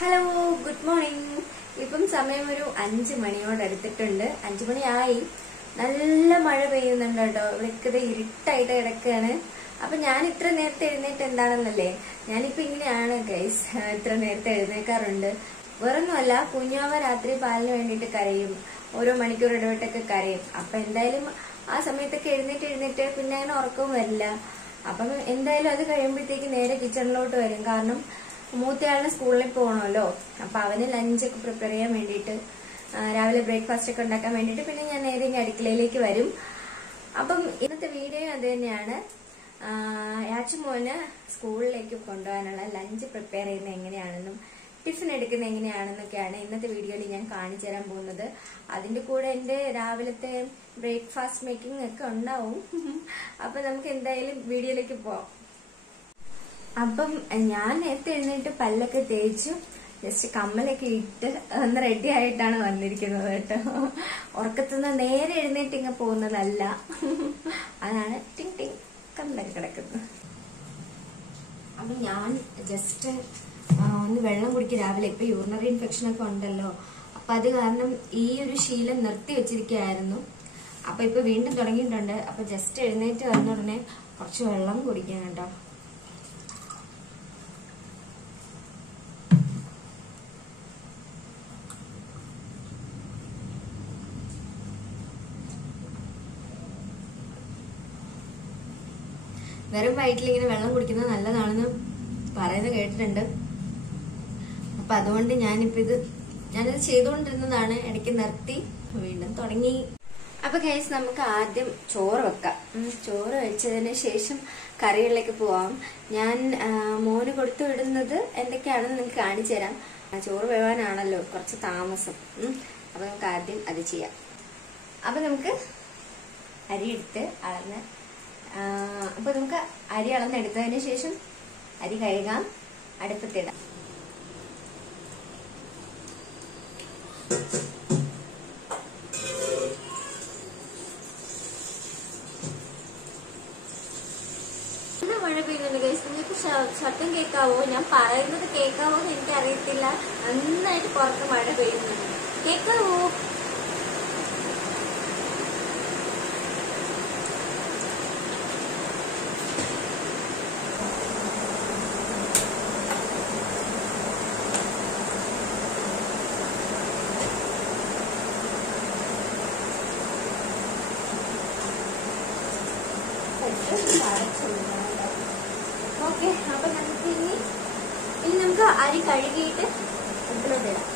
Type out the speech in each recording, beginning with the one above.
Hello, good morning. ഇപ്പം സമയം ഒരു 5 മണിയോടടുത്തിട്ടുണ്ട്. 5 മണിയായി. നല്ല മഴ പെയ്യുന്നുണ്ട് കേട്ടോ. ഇവിടെ ഇരുട്ടായിട്ട് കിടക്കുകയാണ്. അപ്പൊ ഞാൻ ഇത്ര നേരത്തെ എഴുന്നേറ്റ് എന്താണെന്നല്ലേ, ഞാനിപ്പോ ഇങ്ങനെയാണ് ഗൈസ്. ഇത്ര നേരത്തെ എഴുന്നേക്കാറുണ്ട്. വേറൊന്നുമല്ല, കുഞ്ഞാവ രാത്രി പാലിന് വേണ്ടിയിട്ട് കരയും. ഓരോ മണിക്കൂർ ഇടവിട്ടൊക്കെ കരയും. അപ്പൊ എന്തായാലും ആ സമയത്തൊക്കെ എഴുന്നേറ്റ് പിന്നെ അങ്ങനെ ഉറക്കവും വരില്ല. അപ്പം എന്തായാലും അത് കഴിയുമ്പോഴത്തേക്ക് നേരെ കിച്ചണിലോട്ട് വരും. കാരണം മൂത്തയാളിന് സ്കൂളിൽ പോകണമല്ലോ. അപ്പൊ അവന് ലഞ്ചൊക്കെ പ്രിപ്പയർ ചെയ്യാൻ വേണ്ടിയിട്ട്, രാവിലെ ബ്രേക്ക്ഫാസ്റ്റ് ഒക്കെ ഉണ്ടാക്കാൻ വേണ്ടിയിട്ട് പിന്നെ ഞാൻ നേരെ അടുക്കളയിലേക്ക് വരും. അപ്പം ഇന്നത്തെ വീഡിയോ അത് തന്നെയാണ്. യാച്ചുമോന് സ്കൂളിലേക്ക് കൊണ്ടുപോകാനുള്ള ലഞ്ച് പ്രിപ്പയർ ചെയ്യുന്നത് എങ്ങനെയാണെന്നും ടിഫിൻ എടുക്കുന്നത് എങ്ങനെയാണെന്നൊക്കെയാണ് ഇന്നത്തെ വീഡിയോയിൽ ഞാൻ കാണിച്ചു തരാൻ പോകുന്നത്. അതിന്റെ കൂടെ എന്റെ രാവിലത്തെ ബ്രേക്ക്ഫാസ്റ്റ് മേക്കിംഗ് ഒക്കെ ഉണ്ടാവും. അപ്പൊ നമുക്ക് എന്തായാലും വീഡിയോയിലേക്ക് പോവാം. അപ്പം ഞാൻ നേരത്തെ എഴുന്നേറ്റ് പല്ലൊക്കെ തേച്ചു ജസ്റ്റ് കമ്മലൊക്കെ ഇട്ട് ഒന്ന് റെഡി ആയിട്ടാണ് വന്നിരിക്കുന്നത് കേട്ടോ. ഉറക്കത്തുനിന്ന് നേരെ എഴുന്നേറ്റ് ഇങ്ങ് പോകുന്നതല്ല. അതാണ് ടിങ് ടിങ് കമ്മലൊക്കെ കിടക്കുന്നത്. അപ്പൊ ഞാൻ ജസ്റ്റ് ഒന്ന് വെള്ളം കുടിക്കും രാവിലെ. ഇപ്പൊ യൂറിനറി ഇൻഫെക്ഷൻ ഒക്കെ ഉണ്ടല്ലോ. അപ്പൊ അത് കാരണം ഈ ഒരു ശീലം നിർത്തി വെച്ചിരിക്കുകയായിരുന്നു. അപ്പൊ ഇപ്പൊ വീണ്ടും തുടങ്ങിയിട്ടുണ്ട്. അപ്പൊ ജസ്റ്റ് എഴുന്നേറ്റ് വന്ന ഉടനെ കുറച്ച് വെള്ളം കുടിക്കാൻ കേട്ടോ. വെറും വയറ്റിൽ ഇങ്ങനെ വെള്ളം കുടിക്കുന്നത് നല്ലതാണെന്ന് പറയുന്നത് കേട്ടിട്ടുണ്ട്. അപ്പൊ അതുകൊണ്ട് ഞാനിത് ചെയ്തുകൊണ്ടിരുന്നതാണ്. ഇടയ്ക്ക് നിർത്തി വീണ്ടും തുടങ്ങി. അപ്പൊ ഗൈസ്, നമുക്ക് ആദ്യം ചോറ് വെക്കാം. ചോറ് വെച്ചതിന് ശേഷം കറികളിലേക്ക് പോവാം. ഞാൻ മോന് കൊടുത്തു വിടുന്നത് എന്തൊക്കെയാണെന്ന് നിങ്ങൾക്ക് കാണിച്ചു തരാം. ചോറ് വേവാനാണല്ലോ കുറച്ച് താമസം. അപ്പൊ നമുക്ക് ആദ്യം അത് ചെയ്യാം. അപ്പൊ നമുക്ക് അരിയെടുത്ത് അളന്ന് അപ്പൊ നമുക്ക് അരി അളന്നെടുത്തതിന് ശേഷം അരി കഴുകാം, അടുപ്പത്തിടാം. മഴ പെയ്യുന്നുണ്ട് ഗൈസ്. നിങ്ങൾക്ക് ശബ്ദം കേൾക്കാവോ? ഞാൻ പറയുന്നത് കേൾക്കാവോ എന്ന് എനിക്കറിയത്തില്ല. നന്നായിട്ട് പുറത്ത് മഴ പെയ്യുന്നുണ്ട്. കേൾക്കാവോ? ഓക്കെ, അപ്പൊ നമുക്ക് ഇനി നമുക്ക് അരി കഴുകിയിട്ട് അടുപ്പിലോട്ടിടാം.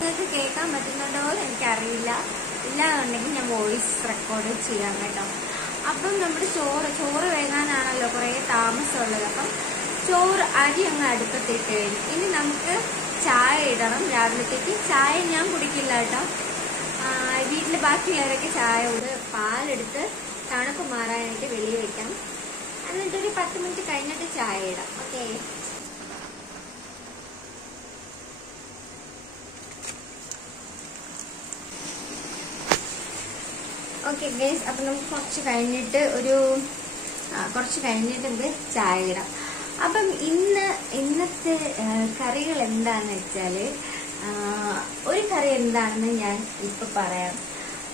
നിങ്ങൾക്ക് കേൾക്കാൻ പറ്റുന്നുണ്ടോ എനിക്കറിയില്ല. ഇല്ലാന്നുണ്ടെങ്കിൽ ഞാൻ വോയിസ് റെക്കോർഡ് ചെയ്യാം കേട്ടോ. അപ്പം നമ്മുടെ ചോറ് വേകാനാണല്ലോ കുറേ താമസമുള്ളത്. അപ്പം അരി അങ്ങ് അടുപ്പത്തിട്ട് കഴിഞ്ഞു. ഇനി നമുക്ക് ചായ ഇടണം. രാവിലത്തേക്ക് ചായ ഞാൻ കുടിക്കില്ല കേട്ടോ. വീട്ടിൽ ബാക്കിയുള്ളവരൊക്കെ ചായ പാലെടുത്ത് തണുപ്പ് മാറാനായിട്ട് വെളിയിൽ വെക്കാം. എന്നിട്ടൊരു 10 മിനിറ്റ് കഴിഞ്ഞിട്ട് ചായ ഇടാം. ഓക്കെ. ഓക്കെ ഗൈസ്, അപ്പൊ നമുക്ക് കുറച്ച് കഴിഞ്ഞിട്ട് നമുക്ക് ചായ ഇടാം. അപ്പം ഇന്നത്തെ കറികൾ എന്താന്ന് വെച്ചാല്, ഒരു കറി എന്താണെന്ന് ഞാൻ ഇപ്പൊ പറയാം.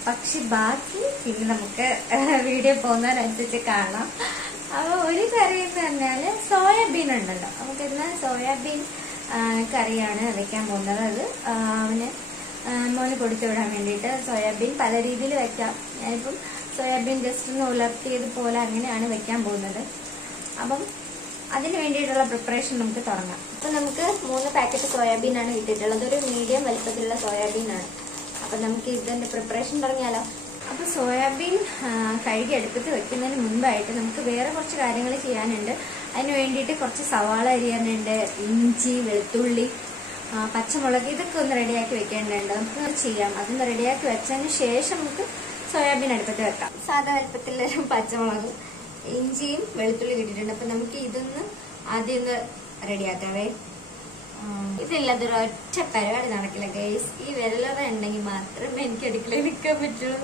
പക്ഷെ ബാക്കി പിന്നെ നമുക്ക് വീഡിയോ പോകുന്നതിനനുസരിച്ച് കാണാം. അപ്പൊ ഒരു കറി എന്ന് പറഞ്ഞാല് സോയാബീൻ ഉണ്ടല്ലോ. നമുക്കിന്ന് സോയാബീൻ കറിയാണ് വെക്കാൻ പോകുന്നത്. അത് അവന് മോന് കൊടുത്തു വിടാൻ വേണ്ടിയിട്ട് സോയാബീൻ പല രീതിയിൽ വെക്കാം. ഞാനിപ്പം സോയാബീൻ ജസ്റ്റ് ഒന്ന് ഉലർത്തിയതുപോലെ അങ്ങനെയാണ് വെക്കാൻ പോകുന്നത്. അപ്പം അതിന് വേണ്ടിയിട്ടുള്ള പ്രിപ്പറേഷൻ നമുക്ക് തുടങ്ങാം. അപ്പം നമുക്ക് 3 പാക്കറ്റ് സോയാബീനാണ് കിട്ടിയിട്ടുള്ളത്. ഒരു മീഡിയം വലിപ്പത്തിലുള്ള സോയാബീനാണ്. അപ്പം നമുക്ക് ഇതിന്റെ പ്രിപ്പറേഷൻ തുടങ്ങിയാലോ. അപ്പൊ സോയാബീൻ കഴുകി അടുപ്പത്ത് വെക്കുന്നതിന് മുമ്പായിട്ട് നമുക്ക് വേറെ കുറച്ച് കാര്യങ്ങൾ ചെയ്യാനുണ്ട്. അതിന് വേണ്ടിയിട്ട് കുറച്ച് സവാള അരിയാനുണ്ട്, ഇഞ്ചി, വെളുത്തുള്ളി, പച്ചമുളക്, ഇതൊക്കെ ഒന്ന് റെഡിയാക്കി വെക്കേണ്ടതുണ്ട്. നമുക്ക് ചെയ്യാം. അതൊന്ന് റെഡിയാക്കി വെച്ചതിന് ശേഷം നമുക്ക് സോയാബീൻ അടുപ്പത്ത് വെക്കാം. സാധാ വലിപ്പത്തിലുള്ള പച്ചമുളക്, ഇഞ്ചിയും വെളുത്തുള്ളി കിട്ടിയിട്ടുണ്ട്. അപ്പൊ നമുക്ക് ഇതൊന്ന് ആദ്യം ഒന്ന് റെഡിയാക്കാവേ. ഇതില്ലാതെ ഒരു ഒറ്റ പരിപാടി നടക്കില്ല ഗൈസ്. ഈ വിരലറ ഉണ്ടെങ്കിൽ മാത്രമേ എനിക്ക് അടുക്കളയിൽ നിൽക്കാൻ പറ്റുള്ളൂ.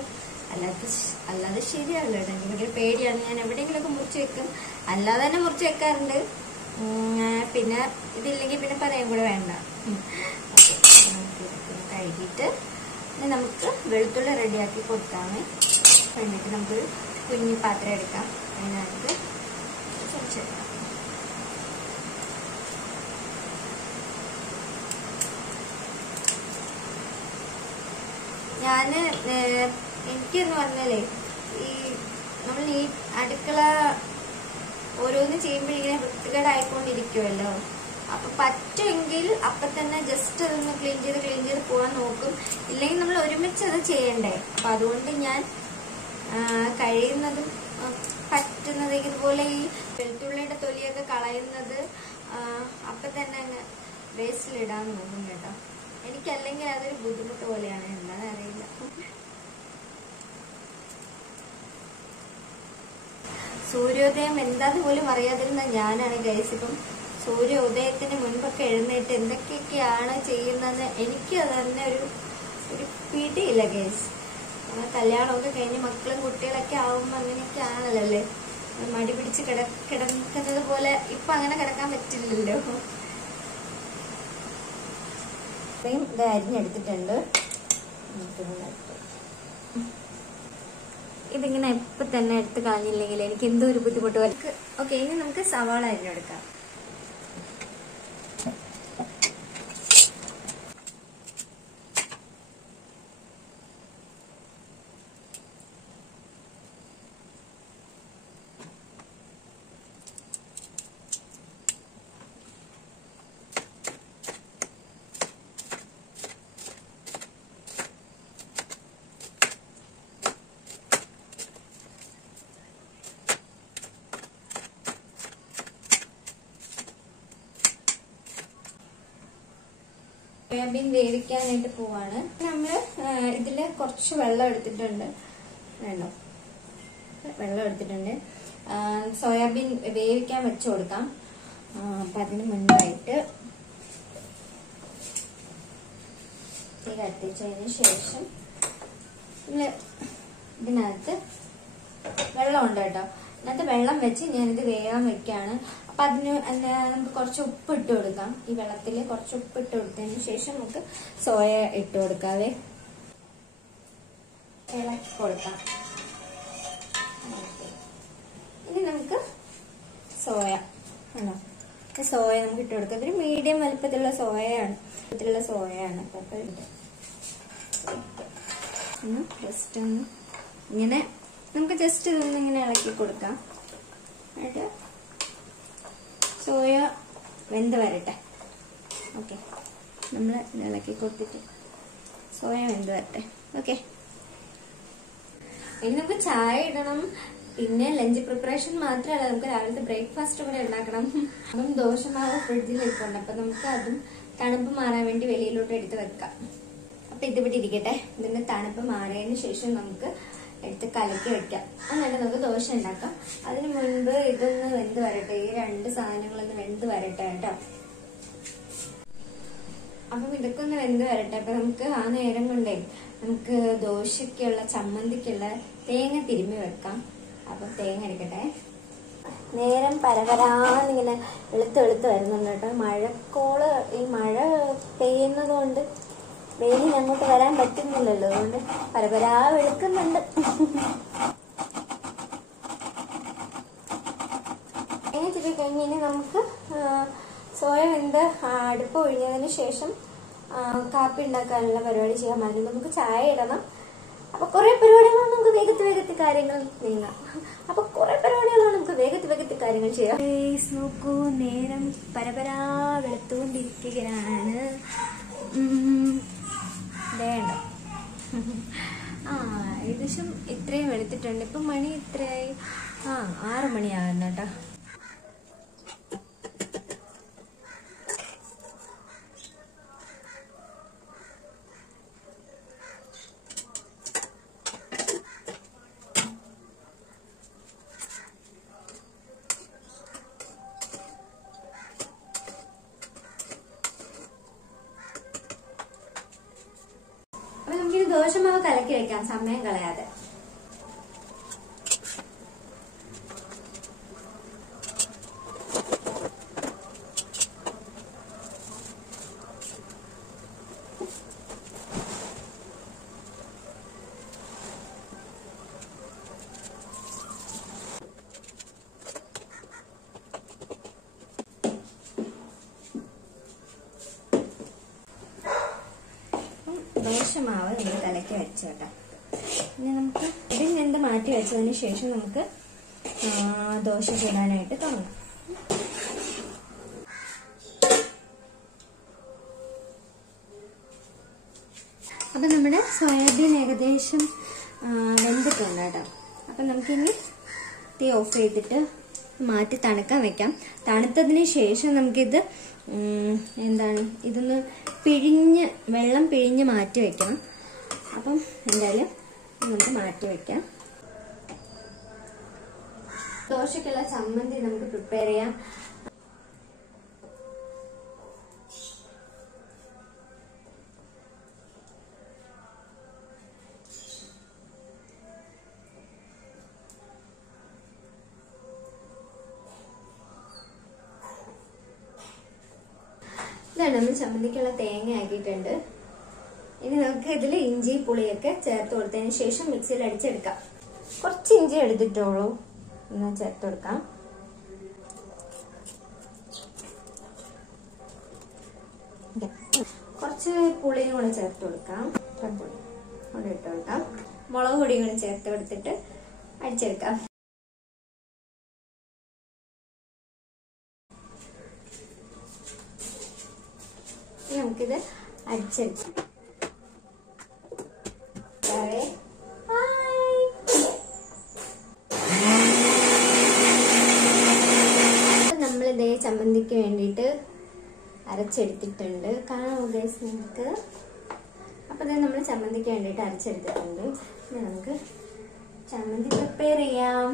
അല്ലാതെ ശരിയാവില്ല കേട്ടോ. എനിക്ക് ഭയങ്കര പേടിയാണ്. ഞാൻ എവിടെയെങ്കിലുമൊക്കെ മുറിച്ച് വെക്കും, അല്ലാതെ തന്നെ മുറിച്ച് വെക്കാറുണ്ട്. പിന്നെ ഇതില്ലെങ്കിൽ പിന്നെ പറയാൻ കൂടെ വേണ്ട. കഴുകിയിട്ട് നമുക്ക് വെളുത്തുള്ളി റെഡിയാക്കി കൊടുക്കാമേ. എന്നിട്ട് നമുക്കൊരു കുഞ്ഞു പാത്രം എടുക്കാം. അതിനകത്ത് ചൊരിച്ചെടുക്കാം. എനിക്കെന്ന് പറഞ്ഞാലേ ഈ നമ്മൾ ഈ അടുക്കള ഓരോന്ന് ചെയ്യുമ്പോൾ ഇങ്ങനെ വൃത്തികേടായിക്കൊണ്ടിരിക്കുമല്ലോ. അപ്പൊ പറ്റുമെങ്കിൽ അപ്പൊ തന്നെ ജസ്റ്റ് അതൊന്ന് ക്ലീൻ ചെയ്ത് പോകാൻ നോക്കും. ഇല്ലെങ്കിൽ നമ്മൾ ഒരുമിച്ച് അത് ചെയ്യണ്ടേ. അപ്പൊ അതുകൊണ്ട് ഞാൻ കഴിയുന്നതും പറ്റുന്നത് ഇതുപോലെ ഈ വെളുത്തുള്ളിയുടെ തൊലിയൊക്കെ കളയുന്നത് അപ്പൊ തന്നെ അങ്ങ് വേസ്റ്റിലിടാൻ നോക്കും കേട്ടോ. എനിക്കല്ലെങ്കിൽ അതൊരു ബുദ്ധിമുട്ട് പോലെയാണ്, എന്താണെന്ന് അറിയില്ല. സൂര്യോദയം എന്താന്ന് പോലും അറിയാതിരുന്ന ഞാനാണ് ഗൈസ്. ഇപ്പം സൂര്യോദയത്തിന് മുൻപൊക്കെ എഴുന്നേറ്റ് എന്തൊക്കെയൊക്കെയാണ് ചെയ്യുന്നതെന്ന് എനിക്ക് തന്നെ ഒരു പിടിയില്ല ഗൈസ്. കല്യാണമൊക്കെ കഴിഞ്ഞ് മക്കളും കുട്ടികളൊക്കെ ആവുമ്പോ അങ്ങനെയൊക്കെ ആണല്ലോ അല്ലേ. മടി പിടിച്ച് കിടക്കുന്നത് പോലെ ഇപ്പൊ അങ്ങനെ കിടക്കാൻ പറ്റില്ലല്ലോ. ഇത് അരിഞ്ഞെടുത്തിട്ടുണ്ട്. ഇതിങ്ങനെ ഇപ്പൊ തന്നെ എടുത്ത് കളഞ്ഞില്ലെങ്കിൽ എനിക്ക് എന്തോ ഒരു ബുദ്ധിമുട്ട് പോലെ. ഓക്കെ, ഇനി നമുക്ക് സവാള അരിഞ്ഞെടുക്കാം. സോയാബീൻ വേവിക്കാനായിട്ട് പോവാണ്. നമ്മള് ഇതില് കുറച്ച് വെള്ളം എടുത്തിട്ടുണ്ട്. വേണ്ടോ, വെള്ളം എടുത്തിട്ടുണ്ട്. സോയാബീൻ വേവിക്കാൻ വെച്ചു കൊടുക്കാം. അപ്പൊ അതിന് മുൻപായിട്ട് തീ കത്തിച്ചതിന് ശേഷം ഇതിനകത്ത് വെള്ളമുണ്ട് കേട്ടോ. ഇതിനകത്ത് വെള്ളം വെച്ച് ഞാനിത് വേവാൻ വെക്കാണ്. അപ്പൊ അതിന് നമുക്ക് കുറച്ച് ഉപ്പ് ഇട്ട് കൊടുക്കാം. ഈ വെള്ളത്തിൽ കുറച്ച് ഉപ്പ് ഇട്ട് കൊടുത്തതിന് ശേഷം നമുക്ക് സോയ ഇട്ട് കൊടുക്കാവേ. ഇളക്കി കൊടുക്കാം. ഇനി നമുക്ക് സോയ ആണോ, സോയ നമുക്ക് ഇട്ട് കൊടുക്കാം. ഇതൊരു മീഡിയം വലുപ്പത്തിലുള്ള സോയയാണ്. അപ്പൊ ജസ്റ്റ് ഒന്ന് ഇങ്ങനെ നമുക്ക് ജസ്റ്റ് ഇതൊന്ന് ഇങ്ങനെ ഇളക്കി കൊടുക്കാം. എന്നിട്ട് സോയ വെന്ത് വരട്ടെ. ഓക്കെ, നമ്മൾ ഇളക്കി കൊടുത്തിട്ട് സോയ വെന്ത് വരട്ടെ. ഓക്കെ, ഇനി നമുക്ക് ചായ ഇടണം. പിന്നെ ലഞ്ച് പ്രിപ്പറേഷൻ മാത്രമല്ല, നമുക്ക് രാവിലത്തെ ബ്രേക്ക്ഫാസ്റ്റ് വരെ ഉണ്ടാക്കണം. അപ്പം ദോശമാവ് ഫ്രിഡ്ജിൽ വെക്കുന്നുണ്ട്. അപ്പൊ നമുക്ക് അതും തണുപ്പ് മാറാൻ വേണ്ടി വെളിയിലോട്ട് എടുത്ത് വെക്കാം. അപ്പൊ ഇതിവിടെ ഇരിക്കട്ടെ. ഇതിന്റെ തണുപ്പ് മാറിയതിന് ശേഷം നമുക്ക് എടുത്ത് കലക്കി വെക്കാം. എന്നിട്ട് നമുക്ക് ദോശ ഉണ്ടാക്കാം. അതിന് മുൻപ് ഇതൊന്ന് വെന്ത് വരട്ടെ. ഈ രണ്ട് സാധനങ്ങളൊന്ന് വെന്ത് വരട്ടെ കേട്ടോ. അപ്പം ഇതൊക്കെ ഒന്ന് വെന്ത് വരട്ടെ. അപ്പൊ നമുക്ക് ആ നേരം കൊണ്ടേ നമുക്ക് ദോശക്കുള്ള ചമ്മന്തിക്കുള്ള തേങ്ങ തിരുമ്മി വെക്കാം. അപ്പൊ തേങ്ങ എടുക്കട്ടെ. നേരം പരപരാന്നിങ്ങനെ വെളുത്ത് വരുന്നുണ്ട് കേട്ടോ. ഈ മഴ പെയ്യുന്നത് കൊണ്ട് വെയിലിന് അങ്ങോട്ട് വരാൻ പറ്റുന്നില്ലല്ലോ. അതുകൊണ്ട് പരപരാ വെളുക്കുന്നുണ്ട്. തേങ്ങ കഴിഞ്ഞ് നമുക്ക് സോയ വെന്ത് അടുപ്പ് ഒഴിഞ്ഞതിന് ശേഷം കാപ്പി ഉണ്ടാക്കാനുള്ള പരിപാടി ചെയ്യാൻ മതി. നമുക്ക് ചായ ഇടണം. അപ്പൊ കുറെ പരിപാടികളാണ് നമുക്ക് വേഗത്തിൽ കാര്യങ്ങൾ നീങ്ങാം. അപ്പൊ കുറെ പരിപാടികളാണ് നമുക്ക് വേഗത്തിൽ കാര്യങ്ങൾ ചെയ്യാം. നോക്കൂ, നേരം പരപരാ വെളുത്തുകൊണ്ടിരിക്കുകയാണ്. വേണ്ട, ഏകദേശം ഇത്രയും വെളുത്തിട്ടുണ്ട്. ഇപ്പൊ മണി ഇത്രയായി? 6 മണിയാകുന്നു കേട്ടോ. ദോശമാവ് കലക്കി വെക്കാം, സമയം കളയാതെ. ദോശമാവ് നമ്മൾ കലക്കി വെച്ചോട്ടെ. ഇനി നമുക്ക് ഇതിൽ നിന്ന് മാറ്റി വെച്ചതിന് ശേഷം നമുക്ക് ദോശ ചൂടാനായിട്ട് തുടങ്ങാം. അപ്പം നമ്മുടെ സോയാബീൻ ഏകദേശം വെന്തിട്ടുണ്ട് കേട്ടോ. അപ്പം നമുക്കിനി തീ ഓഫ് ചെയ്തിട്ട് മാറ്റി തണുക്കാൻ വെക്കാം. തണുത്തതിന് ശേഷം നമുക്കിത് ഇതൊന്ന് വെള്ളം പിഴിഞ്ഞ് മാറ്റി വെക്കണം. അപ്പം എന്തായാലും നമുക്ക് മാറ്റി വെക്കാം. ദോശക്കുള്ള ചമ്മന്തി നമുക്ക് പ്രിപ്പയർ ചെയ്യാം. ഇതാണ് നമ്മൾ ചമ്മന്തിക്കുള്ള തേങ്ങ ആക്കിയിട്ടുണ്ട്. ഇനി നമുക്ക് ഇതിൽ ഇഞ്ചി പുളിയൊക്കെ ചേർത്ത് കൊടുത്തതിന് ശേഷം മിക്സിയിൽ അടിച്ചെടുക്കാം. കുറച്ച് ഇഞ്ചി എടുത്തിട്ടുള്ളൂ, എന്നാ ചേർത്ത് കൊടുക്കാം. കുറച്ച് പുളിയും കൂടെ ചേർത്ത് കൊടുക്കാം. പുളി കൂടെ ഇട്ട് കൊടുക്കാം. മുളക് പൊടിയും കൂടെ ചേർത്ത് കൊടുത്തിട്ട് അടിച്ചെടുക്കാം. നമുക്കിത് അടിച്ചെടുക്കാം. നമ്മളിതേ ചമ്മന്തിക്ക് വേണ്ടിയിട്ട് അരച്ചെടുത്തിട്ടുണ്ട്. കാണാമോ ഗൈസ് നിങ്ങൾക്ക്? അപ്പൊ ഇത് നമ്മൾ ചമ്മന്തിക്ക് വേണ്ടിയിട്ട് അരച്ചെടുത്തിട്ടുണ്ട്. ഇനി നമുക്ക് ചമ്മന്തി പ്രിപ്പയർ ചെയ്യാം.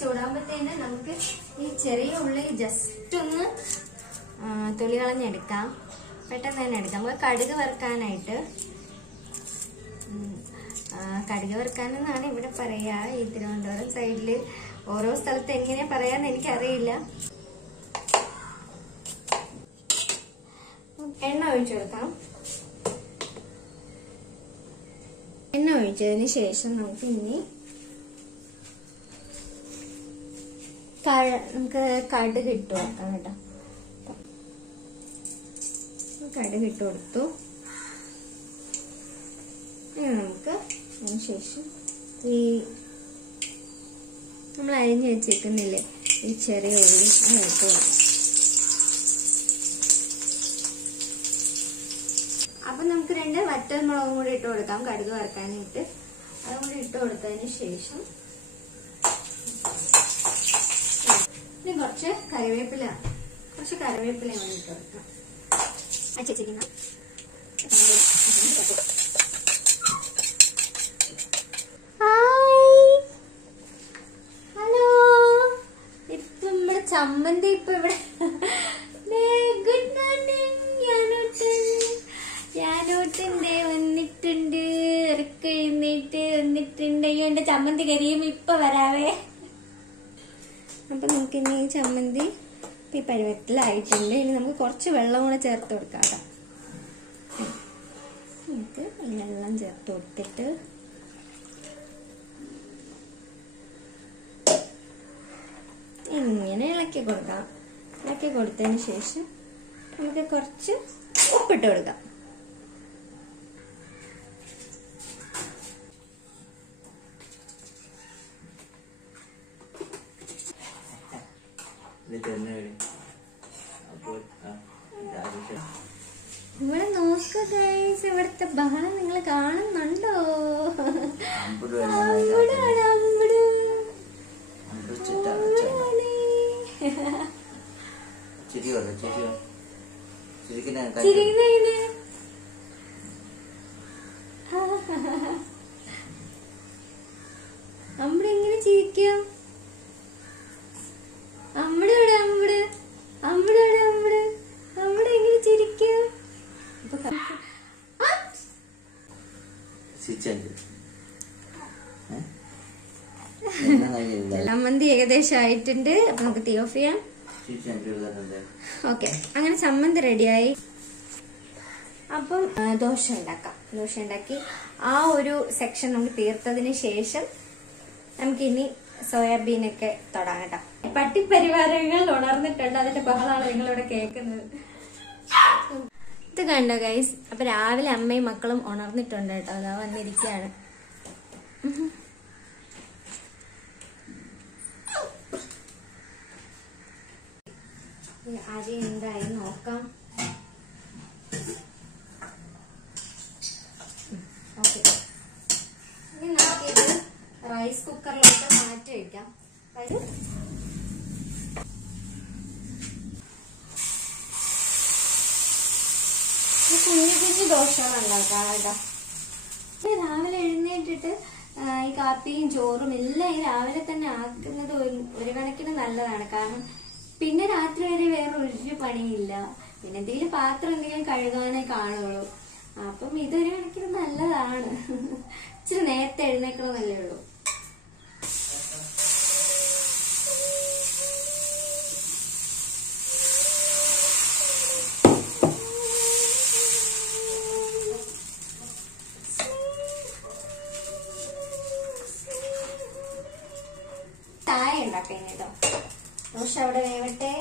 ചൂടാകുമ്പോഴത്തേന് നമുക്ക് ഈ ചെറിയ ഉള്ളി ജസ്റ്റ് ഒന്ന് തൊലി കളഞ്ഞെടുക്കാം. പെട്ടെന്ന് തന്നെ എടുക്കാം. നമുക്ക് കടുക് വറുക്കാനായിട്ട്, കടുക് വറുക്കാനെന്നാണ് ഇവിടെ പറയാ. ഈ തിരുവനന്തപുരം സൈഡില് ഓരോ സ്ഥലത്ത് എങ്ങനെയാ പറയാന്ന് എനിക്കറിയില്ല. എണ്ണ ഒഴിച്ചു കൊടുക്കാം. എണ്ണ ഒഴിച്ചതിന് ശേഷം നമുക്ക് ഇനി നമുക്ക് കടുക് ഇട്ട് കൊടുക്കാം കേട്ടോ. കടുക് ഇട്ട് കൊടുത്തു. നമുക്ക് അതിന് ശേഷം ഈ നമ്മൾ അരിഞ്ഞു വെച്ചേക്കുന്നില്ലേ ഈ ചെറിയ ഉള്ളി അത് ഇട്ട് കൊടുക്കും. അപ്പൊ നമുക്ക് 2 വറ്റൽ മുളകും കൂടി ഇട്ട് കൊടുക്കാം കടുക് വറുക്കാനായിട്ട്. അതും കൂടി ഇട്ട് കൊടുത്തതിന് ശേഷം ഇനി കുറച്ച് കറിവേപ്പില കൂടി ഇട്ട് കൊടുക്കാം. ഹലോ, ഇപ്പൊ നമ്മുടെ ചമ്മന്തി ഇപ്പൊ ഇവിടെ. ഗുഡ് മോർണിംഗ് ഞാനോട്ടിന്റെ വന്നിട്ടുണ്ട്. ഇറക്കി എഴുന്നേറ്റ് വന്നിട്ടുണ്ട്. അയ്യോ എന്റെ ചമ്മന്തി കരിയും. ഇപ്പൊ വരാവേ. അപ്പൊ നമുക്ക് ഇനി ഈ ചമ്മന്തി ഈ പരുവത്തിലായിട്ടുണ്ട്. ഇനി നമുക്ക് കുറച്ച് വെള്ളം കൂടെ ചേർത്ത് കൊടുക്കാം കേട്ടോ. നമുക്ക് ഈ വെള്ളം ചേർത്ത് കൊടുത്തിട്ട് ഇങ്ങനെ ഇളക്കി കൊടുക്കാം. ഇളക്കി കൊടുത്തതിന് ശേഷം നമുക്ക് കുറച്ച് ഉപ്പിട്ട് കൊടുക്കാം. ഇവിടെ നോക്ക് ഗൈസ്, ഇവിടുത്തെ ബഹളം നിങ്ങൾ കാണുന്നുണ്ടോ? അമ്മടെ എങ്ങനെ ചിരിക്കാം? അമ്മടെ എങ്ങനെ ചിരിക്കാം? ചമ്മന്തി ഏകദേശം ആയിട്ടുണ്ട്. അപ്പൊ നമുക്ക് തീ ഓഫ് ചെയ്യാം. ഓക്കെ, അങ്ങനെ ചമ്മന്തി റെഡിയായി. അപ്പം ദോശ ഉണ്ടാക്കി ആ ഒരു സെക്ഷൻ നമുക്ക് തീർത്തതിന് ശേഷം നമുക്കിനി സോയാബീനൊക്കെ തൊടാം കേട്ടോ. പട്ടിപ്പരിവാരങ്ങൾ ഉണർന്നിട്ടുണ്ട്, അതിന്റെ ബഹളമാണ് നിങ്ങളിവിടെ കേൾക്കുന്നത്. ഇത് കണ്ടോ ഗൈസ്? അപ്പൊ രാവിലെ അമ്മയും മക്കളും ഉണർന്നിട്ടുണ്ട് കേട്ടോ. അതാ വന്നിരിക്കുകയാണ്. അരി എന്തായി നോക്കാം. ഓക്കെ, ഇനി നമുക്കിത് റൈസ് കുക്കറിലോട്ട് മാറ്റി വയ്ക്കാം. അത് കുഞ്ഞു കുഞ്ഞു ദോശകൾ ഉണ്ടാക്കാം കേട്ടോ. രാവിലെ എഴുന്നേറ്റിട്ട് ഈ കാപ്പിയും ചോറും എല്ലാം ഈ രാവിലെ തന്നെ ആക്കുന്നത് ഒരു കണക്കിന് നല്ലതാണ്. കാരണം പിന്നെ രാത്രി വരെ വേറെ ഒരു പണിയില്ല. പിന്നെ എന്തെങ്കിലും പാത്രം എന്തെങ്കിലും കഴുകാനേ കാണുള്ളൂ. അപ്പം ഇതൊരു കണക്കിന് നല്ലതാണ്. ഇച്ചിരി നേരത്തെ എഴുന്നേക്കണമെന്നല്ലേ ഉള്ളൂ. ചായ ഉണ്ടാക്കാം കേട്ടോ. ദോശ അവിടെ വേവട്ടെ.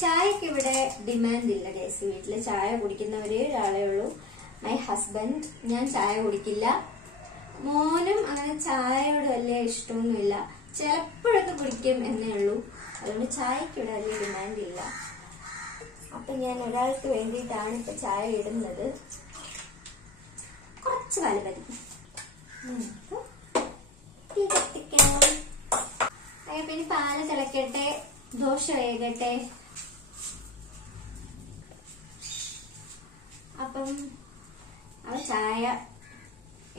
ചായക്ക് ഇവിടെ ഡിമാൻഡ് ഇല്ല ഗൈസ്. വീട്ടില് ചായ കുടിക്കുന്നവരേ ഒരാളേ ഉള്ളൂ, മൈ ഹസ്ബൻഡ്. ഞാൻ ചായ കുടിക്കില്ല. മോനും അങ്ങനെ ചായയോട് വലിയ ഇഷ്ടമൊന്നുമില്ല. ചിലപ്പോഴൊക്കെ കുടിക്കും എന്നേ ഉള്ളൂ. അതുകൊണ്ട് ചായക്ക് ഇവിടെ വലിയ ഡിമാൻഡ് ഇല്ല. അപ്പൊ ഞാൻ ഒരാൾക്ക് വേണ്ടിയിട്ടാണ് ഇപ്പൊ ചായ ഇടുന്നത്. കുറച്ച് വലുത് പിന്നെ പാല് തിളക്കട്ടെ, ദോശ വേകട്ടെ. അപ്പം ആ ചായ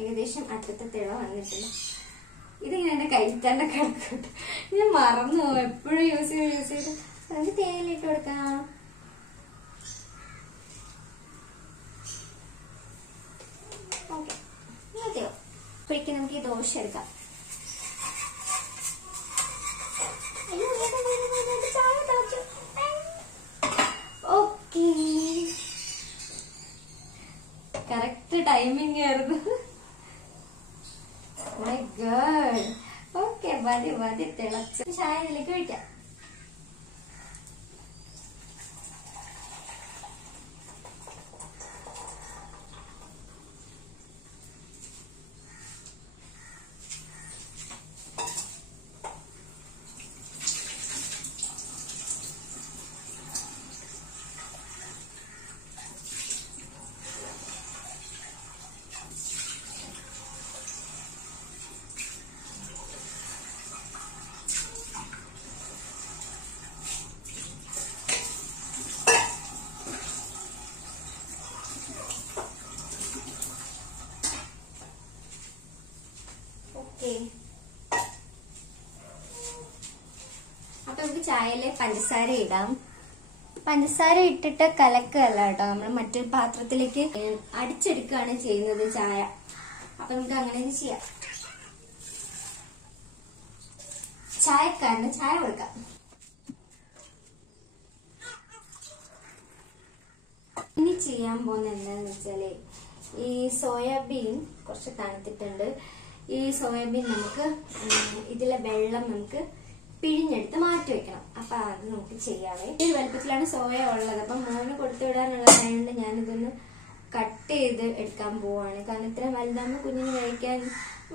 ഏകദേശം അറ്റത്തെ തിള വന്നിട്ടില്ല. ഇതിങ്ങനെ എന്റെ കയ്യിൽ തന്നെ കിടക്കട്ടെ. ഞാൻ മറന്നു പോകും, എപ്പോഴും യൂസ് ചെയ്ത്. നമുക്ക് തേയിലിട്ട് കൊടുക്കാം. ഓക്കെ, മതിയോ? അപ്പോഴേക്കും നമുക്ക് ഈ ദോശ എടുക്കാം. ഓക്കെ, കറക്റ്റ് ടൈമിംഗ് ആയിരുന്നു. My God. ഓക്കെ, മതി തിളച്ച ചായ ഇതിലേക്ക് ഒഴിക്കാം. അപ്പൊ നമുക്ക് ചായയില് പഞ്ചസാര ഇടാം. പഞ്ചസാര ഇട്ടിട്ട് കലക്കല്ല കേട്ടോ, നമ്മൾ മറ്റൊരു പാത്രത്തിലേക്ക് അടിച്ചെടുക്കുകയാണ് ചെയ്യുന്നത് ചായ. അപ്പൊ നമുക്ക് അങ്ങനെ ചെയ്യാം. ചായക്കാരന് ചായ കൊടുക്കാം. ഇനി ചെയ്യാൻ പോകുന്ന എന്താന്ന് വെച്ചാല്, ഈ സോയാബീൻ കുറച്ച് തണുത്തിട്ടുണ്ട്. ഈ സോയാബീൻ നമുക്ക് ഇതിലെ വെള്ളം നമുക്ക് പിഴിഞ്ഞെടുത്ത് മാറ്റി വെക്കണം. അപ്പൊ അത് നമുക്ക് ചെയ്യാവേ. ഈ വലുപ്പത്തിലാണ് സോയ ഉള്ളത്. അപ്പൊ മോന് കൊടുത്തുവിടാനുള്ളതായതുകൊണ്ട് ഞാനിതൊന്ന് കട്ട് ചെയ്ത് എടുക്കാൻ പോവാണ്. കാരണം ഇത്ര വലുതാകുമ്പോൾ കുഞ്ഞിന് കഴിക്കാൻ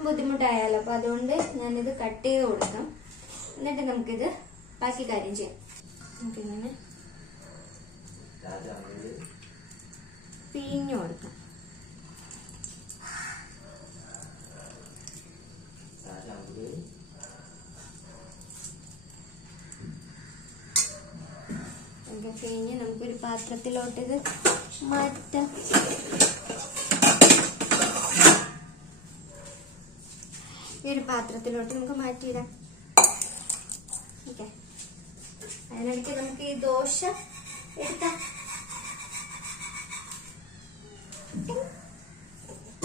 ബുദ്ധിമുട്ടായാലോ. അപ്പൊ അതുകൊണ്ട് ഞാനിത് കട്ട് ചെയ്ത് കൊടുക്കാം. എന്നിട്ട് നമുക്കിത് ബാക്കി കാര്യം ചെയ്യാം. നമുക്കിങ്ങനെ പിഴിഞ്ഞു കൊടുക്കാം. പിഴിഞ്ഞ് നമുക്കൊരു പാത്രത്തിലോട്ട് ഇത് മാറ്റാം. ഈ ഒരു പാത്രത്തിലോട്ട് നമുക്ക് മാറ്റിയിടാം. ഓക്കെ, അതിനിടയ്ക്ക് നമുക്ക് ഈ ദോശ എടുക്കാം.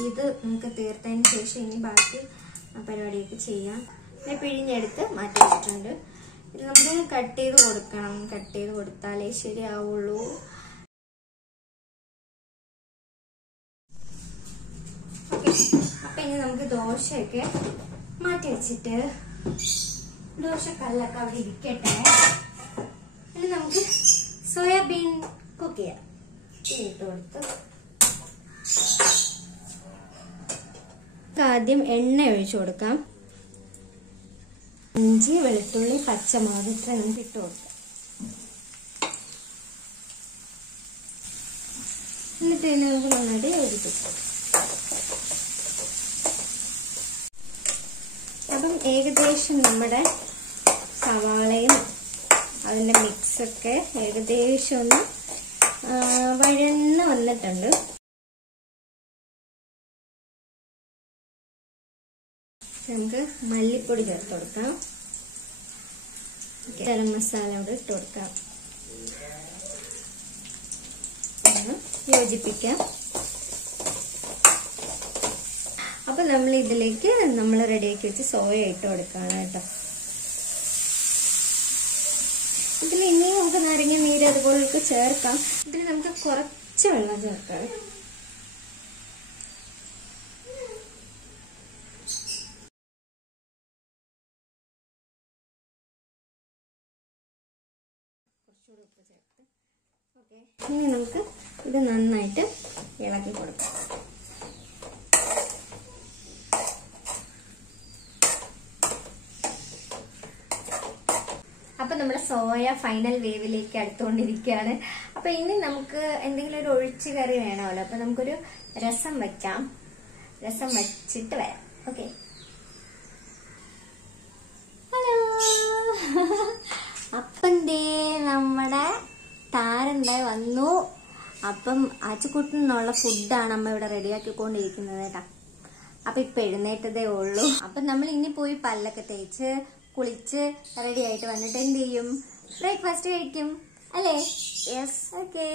ഇത് നമുക്ക് തീർത്തതിന് ശേഷം ഇനി ബാക്കി ആ പരിപാടിയൊക്കെ ചെയ്യാം. പിന്നെ പിഴിഞ്ഞെടുത്ത് മാറ്റി വെച്ചിട്ടുണ്ട്. ഇത് നമുക്ക് കട്ട് ചെയ്ത് കൊടുക്കണം. കട്ട് ചെയ്ത് കൊടുത്താലേ ശരിയാവുള്ളൂ. ഓക്കെ, അപ്പൊ ഇനി നമുക്ക് ദോശയൊക്കെ മാറ്റി വെച്ചിട്ട് ദോശക്കല്ലൊക്കെ അവിടെ ഇരിക്കട്ടെ. ഇനി നമുക്ക് സോയാബീൻ കുക്ക് ചെയ്യാം. ഇട്ട് കൊടുത്ത് ആദ്യം എണ്ണ ഒഴിച്ചു കൊടുക്കാം. ഇഞ്ചി, വെളുത്തുള്ളി, പച്ചമുളക് ഇത്ര നമുക്ക് ഇട്ട് കൊടുക്കാം. എന്നിട്ട് ഇതിനെ നമുക്ക് നന്നായിട്ട് യോജിപ്പിക്കാം. അപ്പം ഏകദേശം നമ്മുടെ സവാളയും അതിന്റെ മിക്സൊക്കെ ഏകദേശം ഒന്ന് വഴന്ന് വന്നിട്ടുണ്ട്. നമുക്ക് മല്ലിപ്പൊടി ചേർത്ത് കൊടുക്കാം. ഗരം മസാല കൂടെ ഇട്ട് കൊടുക്കാം. യോജിപ്പിക്കാം. അപ്പൊ നമ്മൾ ഇതിലേക്ക് നമ്മൾ റെഡിയാക്കി വെച്ച് സോയ ഇട്ട് കൊടുക്കാണ് കേട്ടോ. ഇതിൽ ഇനിയും നമുക്ക് നാരങ്ങ നീര് അതുപോലൊക്കെ ചേർക്കാം. ഇതിൽ നമുക്ക് കുറച്ച് വെള്ളം ചേർക്കാം. ഉപ്പ് ചേർത്ത് ഓക്കെ. ഇനി നമുക്ക് ഇത് നന്നായിട്ട് ഇളക്കി കൊടുക്കാം. അപ്പൊ നമ്മുടെ സോയ ഫൈനൽ വേവിലേക്ക് അടുത്തുകൊണ്ടിരിക്കുകയാണ്. അപ്പൊ ഇനി നമുക്ക് എന്തെങ്കിലും ഒരു ഒഴിച്ചു കറി വേണമല്ലോ. അപ്പൊ നമുക്കൊരു രസം വെക്കാം. രസം വച്ചിട്ട് വരാം. ഓക്കെ. ഹലോ. അപ്പന്തേ നമ്മുടെ താരണ്ടായി വന്നു. അപ്പം ആച്ചുക്കുട്ടിനുള്ള ഫുഡാണ് അമ്മ ഇവിടെ റെഡിയാക്കിക്കൊണ്ടിരിക്കുന്നത് കേട്ടാ. അപ്പൊ ഇപ്പൊ എഴുന്നേറ്റതേ ഉള്ളൂ. അപ്പൊ നമ്മൾ ഇനി പോയി പല്ലൊക്കെ തേച്ച് കുളിച്ച് റെഡി ആയിട്ട് വന്നിട്ട് എന്ത് ചെയ്യും? ബ്രേക്ക്ഫാസ്റ്റ് കഴിക്കും അല്ലേ? യെസ്. ഓക്കെ.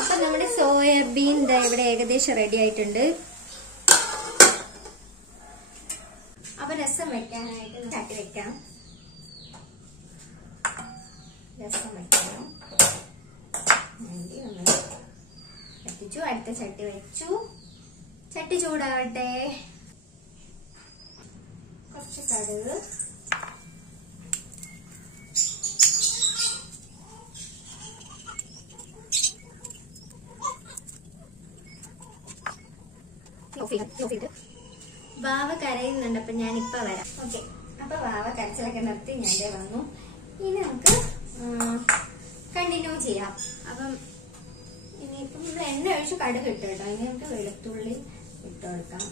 അപ്പൊ നമ്മുടെ സോയാബീൻ ഇവിടെ ഏകദേശം റെഡി ആയിട്ടുണ്ട്. അപ്പൊ രസം വെക്കാനായിട്ട് ചട്ടി വെക്കാം. രസം വെക്കണം വേണ്ടി നമ്മൾ എത്തിച്ചു. അടുത്ത ചട്ടി വെച്ചു. ചട്ടി ചൂടാവട്ടെ. കുറച്ച് കടുക്, വാവ കരയുന്നുണ്ട്. അപ്പൊ ഞാനിപ്പ വരാം. ഓക്കെ. അപ്പൊ വാവ കരച്ചിലൊക്കെ നിർത്തി ഞാൻ വന്നു. ഇനി നമുക്ക് കണ്ടിന്യൂ ചെയ്യാം. അപ്പം ഇനിയിപ്പം നമ്മൾ എണ്ണ ഒഴിച്ച് കടുക് ഇട്ട് കേട്ടോ. ഇനി നമുക്ക് വെളുത്തുള്ളി ഇട്ട് കൊടുക്കാം.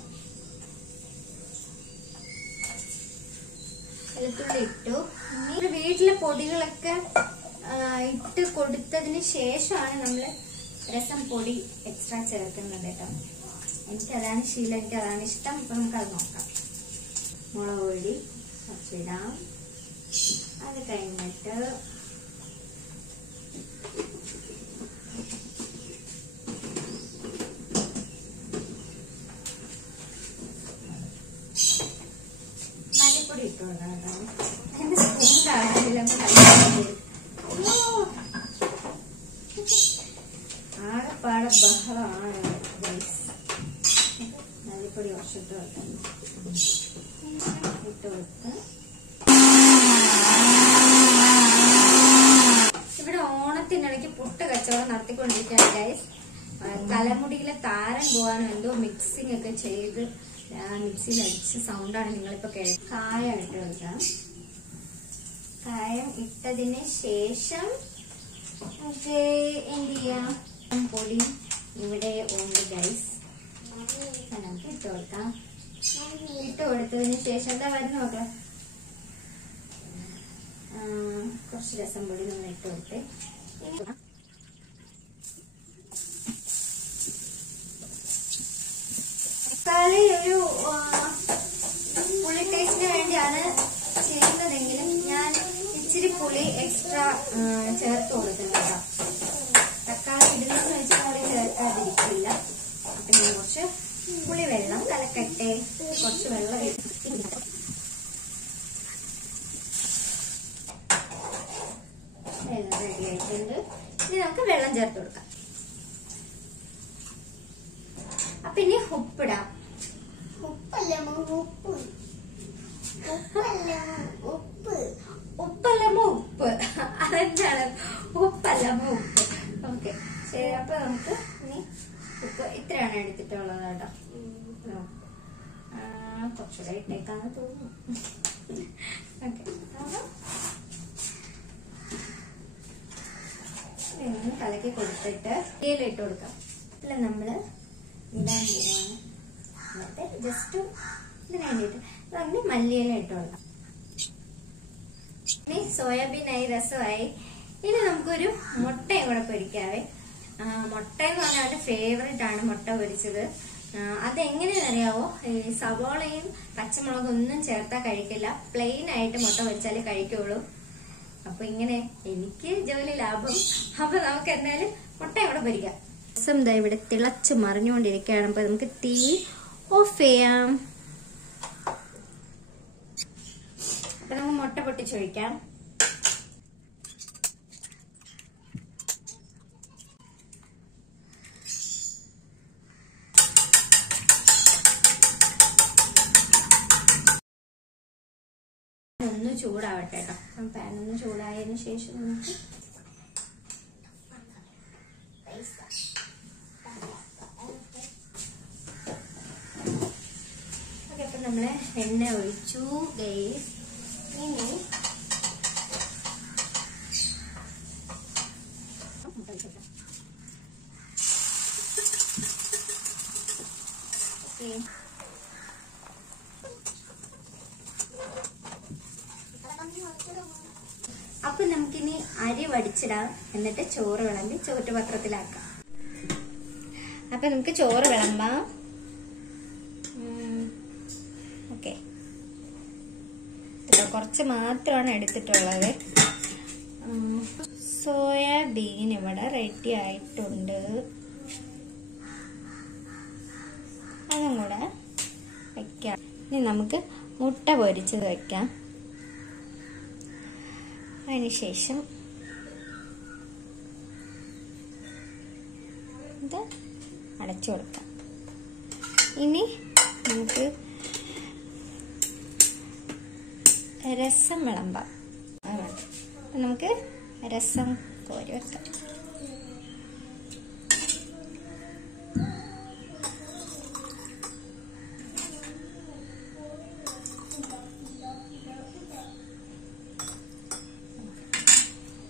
വെളുത്തുള്ളി ഇട്ടു. ഇനി വീട്ടിലെ പൊടികളൊക്കെ ഇട്ട് കൊടുത്തതിന് ശേഷമാണ് നമ്മള് രസം പൊടി എക്സ്ട്രാ ചേർക്കുന്നത് കേട്ടോ. എനിക്കതാണ് ശീലം, എനിക്കതാണ് ഇഷ്ടം. ഇപ്പൊ നമുക്കത് നോക്കാം. മുളക് പൊടി കുറച്ചിടാം. അത് കഴിഞ്ഞിട്ട് മല്ലിപ്പൊടി ഇട്ട് കൊടുക്കാം കേട്ടോ. എന്റെ സ്പൂൺ കാണുന്നില്ല. ആകെപ്പാടെ ബഹളമാണ്. മല്ലിപ്പൊടി കുറച്ചിട്ട് വെക്കാം. ഇട്ട് കൊടുത്ത് ഇവിടെ ഓണത്തിനിടയ്ക്ക് പുട്ട് കച്ചവടം നടത്തിക്കൊണ്ടിരിക്കുകയാണ് ഗൈസ്. തലമുടിയിലെ താരം പോകാനും എന്തോ മിക്സിംഗ് ഒക്കെ ചെയ്ത് മിക്സിയിൽ അടിച്ച സൗണ്ടാണ് നിങ്ങളിപ്പോ കേൾക്കുന്നത്. കായം ഇട്ട് കൊടുക്കാം. കായം ഇട്ടതിന് ശേഷം എന്ത് ചെയ്യാം? പൊടി ഇവിടെ ഉണ്ട് ഗൈസ്. നമുക്ക് ഇട്ട് കൊടുക്കാം. ഇട്ട് കൊടുത്തതിന് ശേഷം എന്താ വരുന്ന നോക്കാം. കുറച്ച് രസം പൊടി നമ്മൾ ഇട്ട് കൊടുത്ത് തക്കാളി ഒരു പുളി ടേസ്റ്റിന് വേണ്ടിയാണ് ചെയ്യുന്നതെങ്കിലും ഞാൻ ഇച്ചിരി പുളി എക്സ്ട്രാ ചേർത്ത് കൊടുക്കുന്നുണ്ട്. തക്കാളി ഇടുന്നതെന്ന് വെച്ചാൽ പുളി ചേർക്കാതിരിക്കില്ല. അപ്പൊ ഞാൻ കുറച്ച് കലക്കട്ടെ. കുറച്ച് വെള്ളം റെഡി ആയിട്ടുണ്ട്. ഇനി നമുക്ക് വെള്ളം ചേർത്ത് കൊടുക്കാം. അപ്പൊ ഇനി ഉപ്പിടാം. ഉപ്പല്ലമ്മ ഉപ്പ്. അതെന്താണ് ഉപ്പല്ലമ്മ ഉപ്പ്? ഓക്കെ ശരി. അപ്പൊ നമുക്ക് ഇനി ഉപ്പ് ഇത്രയാണ് എടുത്തിട്ടുള്ളത് കേട്ടോ. കുറച്ചുകൂടെ ഇട്ടേക്കാന്ന് തോന്നുന്നു. ഓക്കെ കലക്കി കൊടുത്തിട്ട് ഇട്ട് കൊടുക്കാം. അല്ല നമ്മള് ഇടാൻ പോവാണ്. എന്നിട്ട് ജസ്റ്റ് ഇതിന് വേണ്ടിട്ട് അങ്ങനെ മല്ലിയില ഇട്ട് കൊടുക്കാം. ഇനി സോയാബീനായി, രസമായി. ഇനി നമുക്കൊരു മുട്ടയും കൂടെ പൊരിക്കാവേ. മുട്ട എന്ന് പറഞ്ഞാൽ അവന്റെ ഫേവറേറ്റ് ആണ് മുട്ട പൊരിച്ചത്. അതെങ്ങനെയാണെന്ന് അറിയാവോ? ഈ സവോളയും പച്ചമുളകും ഒന്നും ചേർത്താ കഴിക്കില്ല. പ്ലെയിൻ ആയിട്ട് മുട്ട പൊരിച്ചാലേ കഴിക്കുള്ളൂ. അപ്പൊ ഇങ്ങനെ എനിക്ക് ജോലി ലാഭം. അപ്പൊ നമുക്ക് എന്തായാലും മുട്ടയും കൂടെ പൊരിക്കാം. രസം ദാ ഇവിടെ തിളച്ച് മറിഞ്ഞുകൊണ്ടിരിക്കുകയാണ്. അപ്പൊ നമുക്ക് തീ ഓഫ് ചെയ്യാം. അപ്പൊ നമുക്ക് മുട്ട പൊട്ടിച്ചൊഴിക്കാം. ഒന്ന് ചൂടാവട്ടെ കേട്ടോ. പാൻ ഒന്ന് ചൂടായതിനു ശേഷം നമുക്ക് ഓക്കെ. അപ്പൊ നമ്മള് എണ്ണ ഒഴിച്ചു ഗൈസ്. ഇനി ഓക്കെ അപ്പൊ നമുക്കിനി അരി വടിച്ചിടാം. എന്നിട്ട് ചോറ് വിളമ്പി ചോറ്റുപാത്രത്തിലാക്കാം. അപ്പൊ നമുക്ക് ചോറ് വിളമ്പാം. ഓക്കെ കുറച്ച് മാത്രമാണ് എടുത്തിട്ടുള്ളത്. സോയാബീൻ ഇവിടെ റെഡി ആയിട്ടുണ്ട്. അതും കൂടെ വെക്കാം. ഇനി നമുക്ക് മുട്ട പൊരിച്ചത് വെക്കാം. അതിനുശേഷം ഇത് അടച്ചു കൊടുക്കാം. ഇനി നമുക്ക് രസം വിളമ്പാം. നമുക്ക് രസം കോരി വെക്കാം.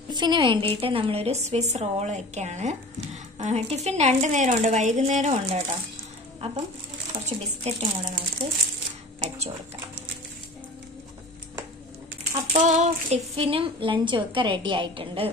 ടിഫിന് വേണ്ടിയിട്ട് നമ്മളൊരു സ്വിസ് റോൾ വെക്കാണ്. ടിഫിൻ 2 നേരം ഉണ്ട്, വൈകുന്നേരം ഉണ്ട് കേട്ടോ. അപ്പം കുറച്ച് ബിസ്ക്കറ്റും കൂടെ നമുക്ക് വെച്ചു കൊടുക്കാം. അപ്പോൾ ടിഫിനും ലഞ്ചും ഒക്കെ റെഡി ആയിട്ടുണ്ട്.